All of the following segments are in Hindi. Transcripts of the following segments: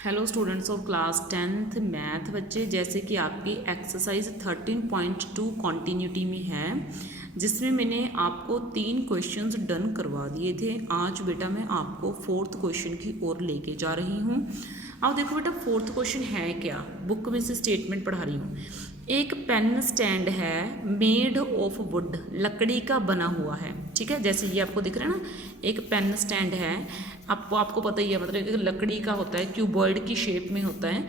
Hello students of class 10th math बच्चे, जैसे कि आपकी एक्सरसाइज 13.2 कॉन्टीन्यूटी में है, जिसमें मैंने आपको 3 क्वेश्चंस डन करवा दिए थे। आज बेटा मैं आपको 4th क्वेश्चन की ओर लेके जा रही हूँ। अब देखो बेटा 4th क्वेश्चन है क्या, बुक में से स्टेटमेंट पढ़ा रही हूँ। एक पेन स्टैंड है मेड ऑफ वुड, लकड़ी का बना हुआ है। ठीक है, जैसे ये आपको दिख रहा है ना, एक पेन स्टैंड है। आपको पता ही है, मतलब एक लकड़ी का होता है, क्यूबॉइड की शेप में होता है।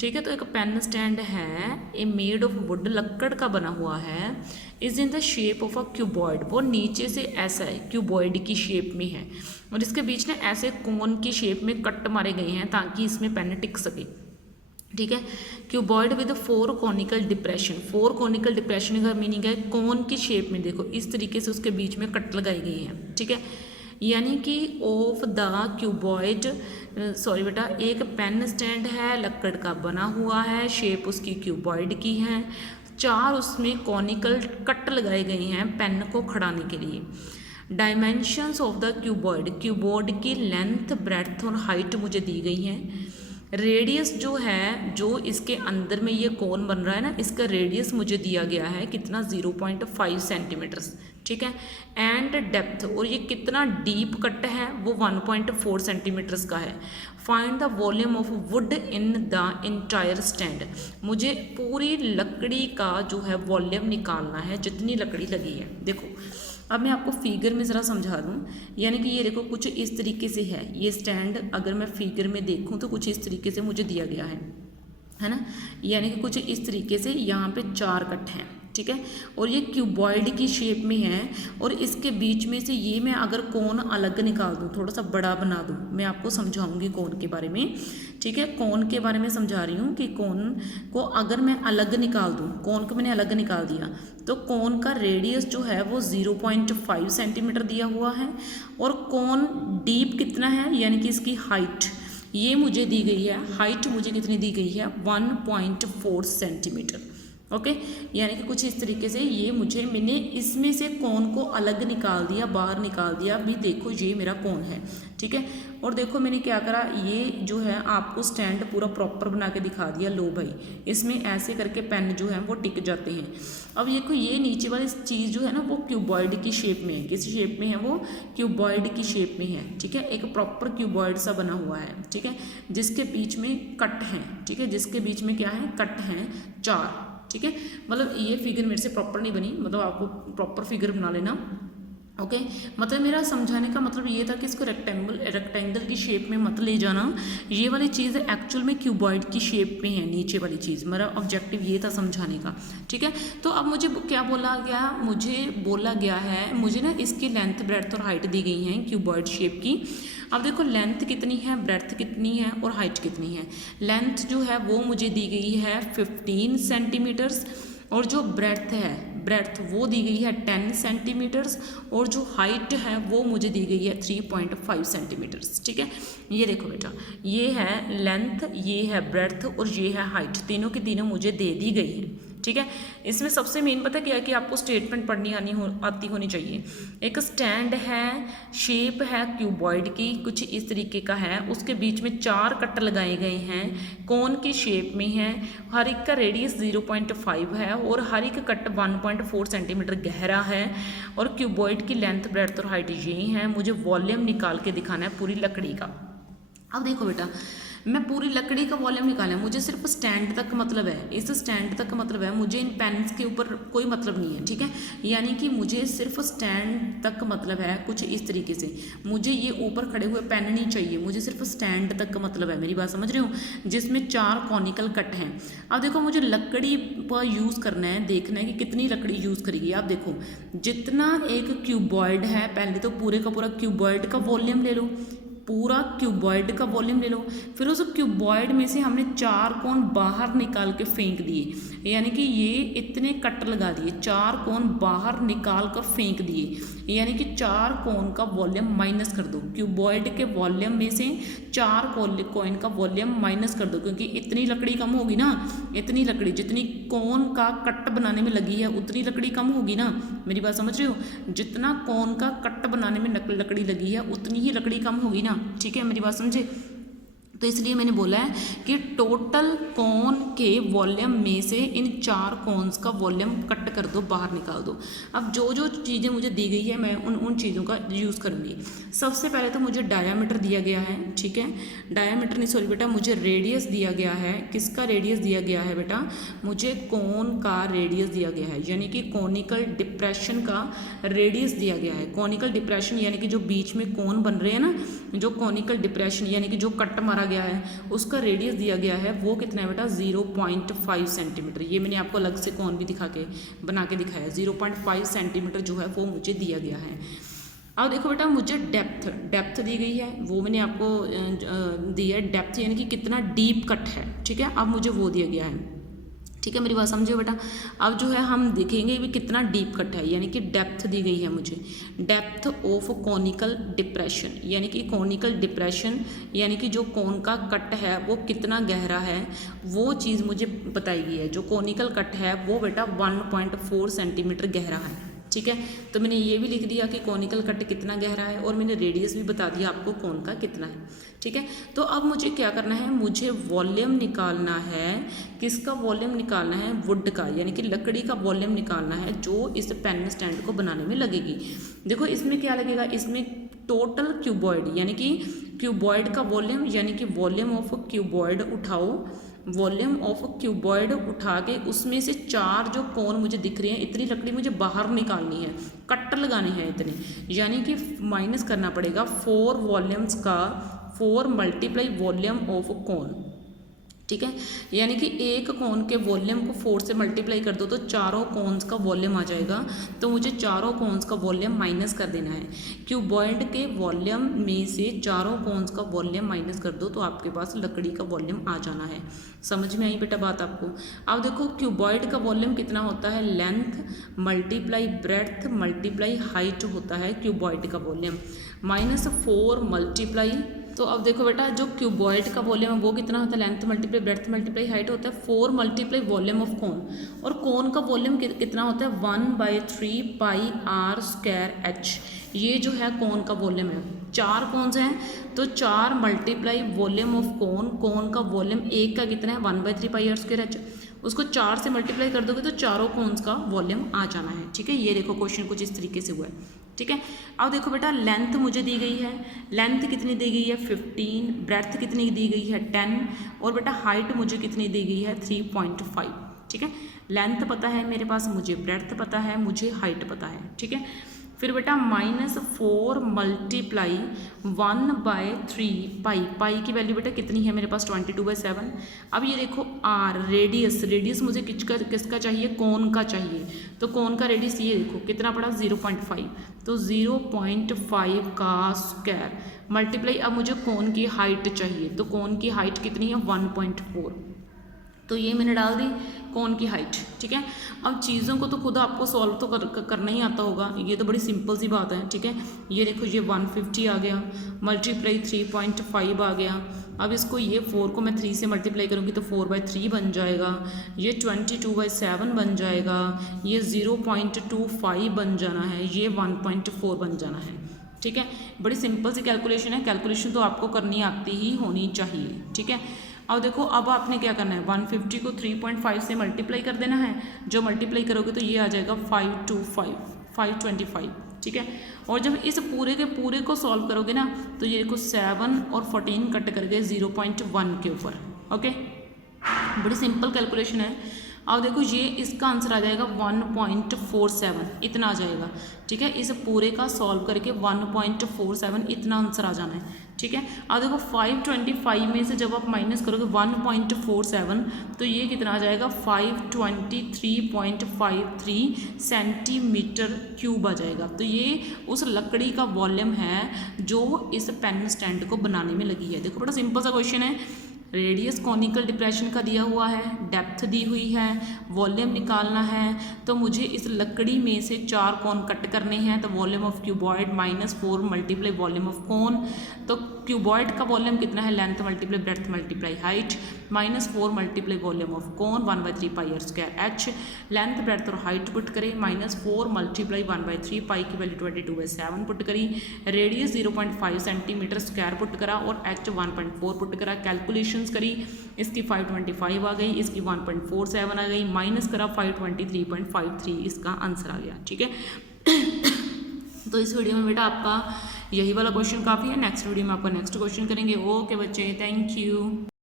ठीक है, तो एक पेन स्टैंड है, ए मेड ऑफ वुड, लकड़ का बना हुआ है, is in the shape of a cuboid, वो नीचे से ऐसा है, क्यूबॉइड की शेप में है, और इसके बीच में ऐसे कोन की शेप में कट मारे गए हैं ताकि इसमें पेन टिक सके। ठीक है, cuboid with 4 conical depression. 4 conical depression का मीनिंग है कोन की शेप में, देखो इस तरीके से उसके बीच में कट लगाई गई है। ठीक है, यानी कि ऑफ द क्यूबॉइड, सॉरी बेटा, एक पेन स्टैंड है, लकड़ का बना हुआ है, शेप उसकी क्यूबॉइड की है, 4 उसमें कॉनिकल कट लगाए गए हैं पेन को खड़ाने के लिए। Dimensions of the cuboid, cuboid की लेंथ, ब्रेड्थ और हाइट मुझे दी गई हैं। रेडियस जो है, जो इसके अंदर में ये कोन बन रहा है ना, इसका रेडियस मुझे दिया गया है कितना, 0.5 सेंटीमीटर्स। ठीक है, एंड डेप्थ, और ये कितना डीप कट है, वो 1.4 सेंटीमीटर्स का है। Find the volume of would in the entire stand, मुझे पूरी लकड़ी का जो है वॉल्यूम निकालना है, जितनी लकड़ी लगी है। देखो अब मैं आपको फिगर में ज़रा समझा दूँ, यानी कि ये देखो कुछ इस तरीके से है ये स्टैंड, अगर मैं फिगर में देखूँ तो कुछ इस तरीके से मुझे दिया गया है ना, यानी कि कुछ इस तरीके से यहाँ पे 4 कट हैं। ठीक है, और ये क्यूबॉइड की शेप में है, और इसके बीच में से ये मैं अगर कोन अलग निकाल दूँ, थोड़ा सा बड़ा बना दूँ, मैं आपको समझाऊंगी कोन के बारे में। ठीक है, कोन के बारे में समझा रही हूँ कि कोन को अगर मैं अलग निकाल दूँ, कोन को मैंने अलग निकाल दिया तो कोन का रेडियस जो है वो 0.5 सेंटीमीटर दिया हुआ है, और कोन डीप कितना है, यानी कि इसकी हाइट ये मुझे दी गई है, हाइट मुझे कितनी दी गई है, 1.4 सेंटीमीटर। ओके, यानी कि कुछ इस तरीके से ये मैंने इसमें से कोन को अलग निकाल दिया, बाहर निकाल दिया। अभी देखो ये मेरा कोन है। ठीक है, और देखो मैंने क्या करा, ये जो है आपको स्टैंड पूरा प्रॉपर बना के दिखा दिया। लो भाई, इसमें ऐसे करके पेन जो है वो टिक जाते हैं। अब देखो ये नीचे वाली चीज़ जो है ना, वो क्यूबॉइड की शेप में है। किस शेप में है वो, क्यूबॉइड की शेप में है। ठीक है, एक प्रॉपर क्यूबॉइड सा बना हुआ है। ठीक है, जिसके बीच में कट हैं। ठीक है, जिसके बीच में क्या है, कट हैं 4। ठीक है, मतलब ये फिगर मेरे से प्रॉपर नहीं बनी, मतलब आपको प्रॉपर फिगर बना लेना। ओके, मतलब मेरा समझाने का मतलब ये था कि इसको रेक्टेंगल की शेप में मत ले जाना। ये वाली चीज़ एक्चुअल में क्यूबॉइड की शेप में है, नीचे वाली चीज़। मेरा ऑब्जेक्टिव ये था समझाने का। ठीक है, तो अब मुझे क्या बोला गया, मुझे ना इसकी लेंथ, ब्रेड्थ और हाइट दी गई हैं क्यूबॉइड शेप की। अब देखो लेंथ कितनी है, ब्रेड्थ कितनी है और हाइट कितनी है। लेंथ जो है वो मुझे दी गई है 15 सेंटीमीटर्स, और जो ब्रेड्थ वो दी गई है 10 सेंटीमीटर्स, और जो हाइट है वो मुझे दी गई है 3.5 सेंटीमीटर्स। ठीक है, ये देखो बेटा, ये है लेंथ, ये है ब्रेड्थ और ये है हाइट, तीनों की तीनों मुझे दे दी गई है। ठीक है, इसमें सबसे मेन पता क्या है कि आपको स्टेटमेंट पढ़नी आती होनी चाहिए। एक स्टैंड है, शेप है क्यूबॉइड की, कुछ इस तरीके का है, उसके बीच में 4 कट लगाए गए हैं, कोन की शेप में है, हर एक का रेडियस 0.5 है, और हर एक कट 1.4 सेंटीमीटर गहरा है, और क्यूबॉइड की लेंथ, ब्रेड्थ और हाइट यही है। मुझे वॉल्यूम निकाल के दिखाना है पूरी लकड़ी का। अब देखो बेटा, मैं पूरी लकड़ी का वॉल्यूम निकाला, मुझे सिर्फ स्टैंड तक मतलब है, इस स्टैंड तक मतलब है, मुझे इन पेन्स के ऊपर कोई मतलब नहीं है। ठीक है, यानी कि मुझे सिर्फ स्टैंड तक मतलब है, कुछ इस तरीके से। मुझे ये ऊपर खड़े हुए पेन नहीं चाहिए, मुझे सिर्फ स्टैंड तक मतलब है। मेरी बात समझ रहे हो, जिसमें 4 कॉनिकल कट हैं। अब देखो मुझे लकड़ी पर यूज़ करना है, देखना है कि कितनी लकड़ी यूज़ करेगी। आप देखो जितना एक क्यूबॉइड है, पहले तो पूरे का पूरा क्यूबॉइड का वॉल्यूम ले लो, पूरा क्यूबॉइड का वॉल्यूम ले लो, फिर उस क्यूबॉइड में से हमने 4 कोन बाहर निकाल के फेंक दिए, यानी कि ये इतने कट लगा दिए, 4 कोन बाहर निकाल कर फेंक दिए, यानी कि 4 कोन का वॉल्यूम माइनस कर दो। क्यूबॉइड के वॉल्यूम में से 4 कोन का वॉल्यूम माइनस कर दो, क्योंकि इतनी लकड़ी कम होगी ना, इतनी लकड़ी जितनी कोन का कट बनाने में लगी है उतनी लकड़ी कम होगी ना। मेरी बात समझ रहे हो, जितना कोन का कट बनाने में लकड़ी लगी है उतनी ही लकड़ी कम होगी ना। ठीक है, मेरी बात समझे। तो इसलिए मैंने बोला है कि टोटल कोन के वॉल्यूम में से इन 4 कोन्स का वॉल्यूम कट कर दो, बाहर निकाल दो। अब जो जो चीज़ें मुझे दी गई है मैं उन चीज़ों का यूज़ करूँगी। सबसे पहले तो मुझे डायामीटर दिया गया है, ठीक है, डायामीटर नहीं सॉरी बेटा, मुझे रेडियस दिया गया है। किसका रेडियस दिया गया है बेटा? मुझे कोन का रेडियस दिया गया है, यानी कि कोनिकल डिप्रेशन का रेडियस दिया गया है। कोनिकल डिप्रेशन यानी कि जो बीच में कोन बन रहे हैं ना, जो कोनिकल डिप्रेशन यानी कि जो कट मारा गया है उसका रेडियस दिया गया है, वो कितना है बेटा? 0.5 सेंटीमीटर। ये मैंने आपको अलग से कोन भी बना के दिखाया। 0.5 सेंटीमीटर जो है वो मुझे दिया गया है। अब देखो बेटा, मुझे डेप्थ दी गई है, वो मैंने आपको दी है। डेप्थ यानी कि कितना डीप कट है, ठीक है, अब मुझे वो दिया गया है, ठीक है, मेरी बात समझो बेटा। अब जो है हम देखेंगे भी कितना डीप कट है, यानी कि डेप्थ दी गई है मुझे। डेप्थ ऑफ कोनिकल डिप्रेशन, यानी कि कोनिकल डिप्रेशन यानी कि जो कोन का कट है वो कितना गहरा है, वो चीज़ मुझे बताई गई है। जो कोनिकल कट है वो बेटा 1.4 सेंटीमीटर गहरा है, ठीक है। तो मैंने ये भी लिख दिया कि कोनिकल कट कितना गहरा है, और मैंने रेडियस भी बता दिया आपको कोन का कितना है, ठीक है। तो अब मुझे क्या करना है? मुझे वॉल्यूम निकालना है। किसका वॉल्यूम निकालना है? वुड का, यानी कि लकड़ी का वॉल्यूम निकालना है जो इस पेन स्टैंड को बनाने में लगेगी। देखो इसमें क्या लगेगा? इसमें टोटल क्यूबॉइड यानी कि क्यूबॉइड का वॉल्यूम, यानी कि वॉल्यूम ऑफ क्यूबॉइड उठाओ, वॉल्यूम ऑफ क्यूबॉइड उठा के उसमें से 4 जो कोन मुझे दिख रहे हैं, इतनी लकड़ी मुझे बाहर निकालनी है, कट लगाने हैं इतने, यानी कि माइनस करना पड़ेगा 4 वॉल्यूम्स का, 4 मल्टीप्लाई वॉल्यूम ऑफ कोन, ठीक है। यानी कि एक कोन के वॉल्यूम को 4 से मल्टीप्लाई कर दो तो चारों कोन्स का वॉल्यूम आ जाएगा। तो मुझे चारों कोन्स का वॉल्यूम माइनस कर देना है। क्यूबॉइड के वॉल्यूम में से चारों कोन्स का वॉल्यूम माइनस कर दो तो आपके पास लकड़ी का वॉल्यूम आ जाना है। समझ में आई बेटा बात आपको? अब देखो क्यूबॉइड का वॉल्यूम कितना होता है? Length multiply breadth multiply height होता है क्यूबॉइड का वॉल्यूम, -4 मल्टीप्लाई। तो अब देखो बेटा, जो क्यूबॉइड का वॉल्यूम है वो कितना होता है? Length multiply breadth multiply height होता है 4 मल्टीप्लाई वॉल्यूम ऑफ कोन, और कोन का वॉल्यूम कितना होता है? 1/3 पाई r स्क्वायर h। ये जो है कोन का वॉल्यूम है। 4 कोन्स हैं तो 4 मल्टीप्लाई वॉल्यूम ऑफ कोन, कोन का वॉल्यूम एक का कितना है? 1/3 पाई r स्क्वायर h। उसको 4 से मल्टीप्लाई कर दोगे तो चारों कोन्स का वॉल्यूम आ जाना है, ठीक है। ये देखो क्वेश्चन कुछ इस तरीके से हुआ है, ठीक है। अब देखो बेटा, लेंथ मुझे दी गई है, लेंथ कितनी दी गई है? 15, ब्रेड्थ कितनी दी गई है? 10, और बेटा हाइट मुझे कितनी दी गई है? 3.5, ठीक है। लेंथ पता है मेरे पास, मुझे ब्रेड्थ पता है, मुझे हाइट पता है, ठीक है। फिर बेटा -4 मल्टीप्लाई 1/3 पाई की वैल्यू बेटा कितनी है मेरे पास? 22/7। अब ये देखो r रेडियस मुझे किसका चाहिए? कोन का चाहिए। तो कोन का रेडियस ये देखो कितना पड़ा? 0.5। तो 0.5 का स्क्वायर मल्टीप्लाई, अब मुझे कोन की हाइट चाहिए, तो कोन की हाइट कितनी है? 1.4। तो ये मैंने डाल दी कोन की हाइट, ठीक है। अब चीज़ों को तो खुद आपको सॉल्व तो करना ही आता होगा, ये तो बड़ी सिंपल सी बात है, ठीक है। ये देखो ये 150 आ गया, मल्टीप्लाई 3.5 आ गया। अब इसको ये 4 को मैं 3 से मल्टीप्लाई करूँगी तो 4/3 बन जाएगा, ये 22/7 बन जाएगा, ये 0.25 बन जाना है, ये 1.4 बन जाना है, ठीक है। बड़ी सिंपल सी कैलकुलेशन है, कैलकुलेशन तो आपको करनी आती ही होनी चाहिए, ठीक है। अब देखो, अब आपने क्या करना है? 150 को 3.5 से मल्टीप्लाई कर देना है, जो मल्टीप्लाई करोगे तो ये आ जाएगा 525, ठीक है। और जब इस पूरे के पूरे को सॉल्व करोगे ना तो ये देखो 7 और 14 कट कर गए 0.1 के ऊपर, ओके। बड़ी सिंपल कैलकुलेशन है। अब देखो ये इसका आंसर आ जाएगा 1.47, इतना आ जाएगा, ठीक है। इस पूरे का सॉल्व करके 1.47 इतना आंसर आ जाना है, ठीक है। अब देखो 525 में से जब आप माइनस करोगे 1.47 तो ये कितना आ जाएगा? 523.53 सेंटीमीटर क्यूब आ जाएगा। तो ये उस लकड़ी का वॉल्यूम है जो इस पेन स्टैंड को बनाने में लगी है। देखो बड़ा सिंपल सा क्वेश्चन है। रेडियस कोनिकल डिप्रेशन का दिया हुआ है, डेप्थ दी हुई है, वॉल्यूम निकालना है। तो मुझे इस लकड़ी में से 4 कोन कट करने हैं, तो volume of cuboid -4 multiply volume of cone. तो क्यूबॉइड का वॉल्यूम कितना है, length multiply breadth multiply height, -4 multiply volume of cone 1/3 pi r square h, length breadth और हाइट पुट करें, -4 मल्टीप्लाई 1/3 पाई की वैल्यू 22/7 पुट करी, रेडियस 0.5 सेंटीमीटर स्क्वायर पुट करा और एच 1.4 पुट करा, कैलकुलेशंस करी, इसकी 525 आ गई, इसकी 1.47 आ गई, माइनस करा 523.53, इसका आंसर आ गया। ठीक है तो इस वीडियो में बेटा आपका यही वाला क्वेश्चन काफ़ी है। नेक्स्ट वीडियो में आपका नेक्स्ट क्वेश्चन करेंगे। ओके बच्चे, थैंक यू।